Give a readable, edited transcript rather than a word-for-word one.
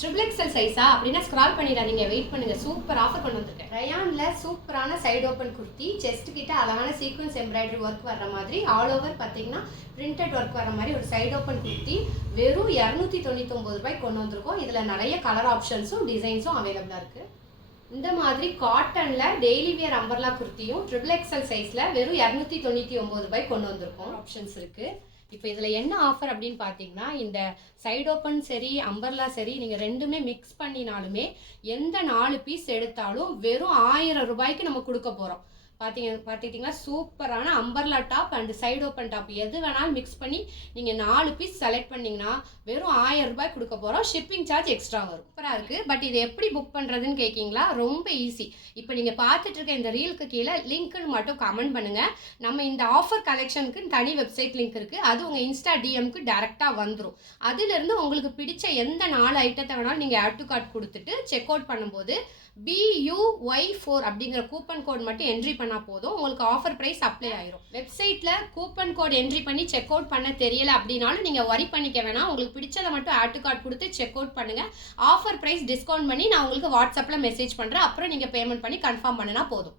Triple XL சைஸா அப்படின்னா scroll பண்ணிடாதீங்க, வெயிட் பண்ணுங்க. சூப்பர் ஆஃபர் கொண்டு வந்திருக்கேன். ரயான்ல சூப்பரான சைடு ஓப்பன் குர்த்தி, செஸ்ட் கிட்ட அழகான சீக்வன்ஸ் எம்ப்ராய்டரி ஒர்க் வர்ற மாதிரி, ஆல் ஓவர் பார்த்தீங்கன்னா பிரிண்டட் ஒர்க் வர மாதிரி ஒரு சைடு ஓப்பன் குர்த்தி வெறும் 299 ரூபாய்க்கு கொண்டு வந்திருக்கோம். இதில் நிறைய கலர் ஆப்ஷன்ஸும் டிசைன்ஸும் அவைலபிளாக இருக்குது. இந்த மாதிரி காட்டனில் டெய்லி வியர் அம்பர்லா குர்த்தியும் ட்ரிபிள் எக்ஸல் சைஸில் வெறும் 299 ரூபாய்க்கு கொண்டு வந்திருக்கோம். ஆப்ஷன்ஸ் இருக்குது. இப்போ இதில் என்ன ஆஃபர் அப்படின்னு பார்த்தீங்கன்னா, இந்த சைடு ஓப்பன் சரி அம்பர்லா சரி நீங்கள் ரெண்டுமே மிக்ஸ் பண்ணினாலுமே எந்த 4 பீஸ் எடுத்தாலும் வெறும் 1000 ரூபாய்க்கு நம்ம கொடுக்க போகிறோம். பார்த்துக்கிட்டிங்கன்னா சூப்பரான umbrella top and side open top எது வேணாலும் மிக்ஸ் பண்ணி நீங்கள் 4 பீஸ் செலக்ட் பண்ணிங்கன்னா வெறும் 1000 ரூபாய் கொடுக்க போகிறோம். ஷிப்பிங் சார்ஜ் எக்ஸ்ட்ரா வரும். சூப்பராக இருக்குது. பட் இது எப்படி புக் பண்ணுறதுன்னு கேட்கிங்களா? ரொம்ப ஈஸி. இப்போ நீங்கள் பார்த்துட்டு இருக்க இந்த ரீலுக்கு கீழே லிங்க்குன்னு மட்டும் கமெண்ட் பண்ணுங்கள். நம்ம இந்த ஆஃபர் கலெக்ஷனுக்கு தனி வெப்சைட் லிங்க் இருக்குது. அது உங்கள் இன்ஸ்டா டிஎம்க்கு டேரெக்டாக வந்துடும். அதிலிருந்து உங்களுக்கு பிடிச்ச எந்த 4 ஐட்டத்தை வேணாலும் நீங்கள் ஆட் டு கார்ட் கொடுத்துட்டு செக் அவுட் பண்ணும்போது BUY4 அப்படிங்கிற கூப்பன் கோட் மட்டும் என்ட்ரி பண்ணால் போதும். உங்களுக்கு ஆஃபர் ப்ரைஸ் அப்ளை ஆயிரும். வெப்சைட்டில் கூப்பன் கோட் என்ட்ரி பண்ணி செக் அவுட் பண்ண தெரியல அப்படின்னாலும் நீங்கள் வரி பண்ணிக்க வேணாம். உங்களுக்கு பிடிச்சதை மட்டும் ஆட் டு கார்ட் கொடுத்து செக் அவுட் பண்ணுங்கள். ஆஃபர் ப்ரைஸ் டிஸ்கவுண்ட் பண்ணி நான் உங்களுக்கு வாட்ஸ்அப்பில் மெசேஜ் பண்ணுறேன். அப்புறம் நீங்கள் பேமெண்ட் பண்ணி கன்ஃபார்ம் பண்ணினா போதும்.